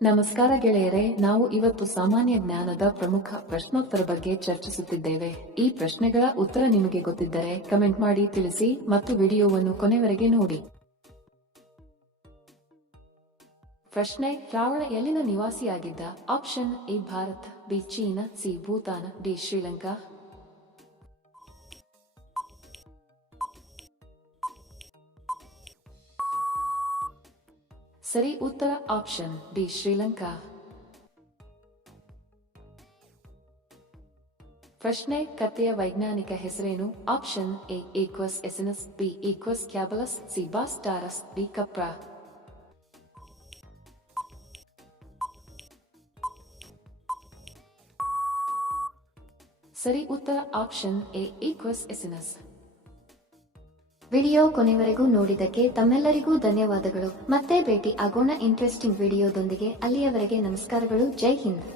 ನಮಸ್ಕಾರ ಗೆಳೆಯರೆ, ನಾವು ಇವತ್ತು ಸಾಮಾನ್ಯ ಜ್ಞಾನದ ಪ್ರಮುಖ ಪ್ರಶ್ನೋತ್ತರ ಬಗ್ಗೆ ಚರ್ಚಿಸುತ್ತಿದ್ದೇವೆ. ಈ ಪ್ರಶ್ನೆಗಳ ಉತ್ತರ ನಿಮಗೆ ಗೊತ್ತಿದ್ದರೆ ಕಮೆಂಟ್ ಮಾಡಿ ತಿಳಿಸಿ ಮತ್ತು ವಿಡಿಯೋವನ್ನು ಕೊನೆವರೆಗೆ ನೋಡಿ. ಪ್ರಶ್ನೆ: Ravana ಎಲ್ಲಿನ ನಿವಾಸಿಯಾಗಿದ್ದ? Option A Bharat, B China, C Bhutan, D Sri Lanka. ಸರಿ ಉತ್ತರ ಆಪ್ಷನ್ ಡಿ ಶ್ರೀಲಂಕಾ. ಪ್ರಶ್ನೆ: ಕತ್ತೆಯ ವೈಜ್ಞಾನಿಕ ಹೆಸರೇನು? Option A equals ಎಸಿನಸ್, B equals ಕ್ಯಾಬಲಸ್, C ಬಾಸ್ಟಾರಸ್, D ಕಪ್ರಾ. ಸರಿ ಉತ್ತರ ಆಪ್ಷನ್ ಎ ಈಕ್ವಸ್ ಎಸಿನಸ್. ವಿಡಿಯೋ ಕೊನೆವರೆಗೂ ನೋಡಿದ್ದಕ್ಕೆ ತಮ್ಮೆಲ್ಲರಿಗೂ ಧನ್ಯವಾದಗಳು. ಮತ್ತೆ ಭೇಟಿ ಆಗೋಣ ಇಂಟ್ರೆಸ್ಟಿಂಗ್ ವಿಡಿಯೋದೊಂದಿಗೆ. ಅಲ್ಲಿಯವರೆಗೆ ನಮಸ್ಕಾರಗಳು. ಜೈ ಹಿಂದ್.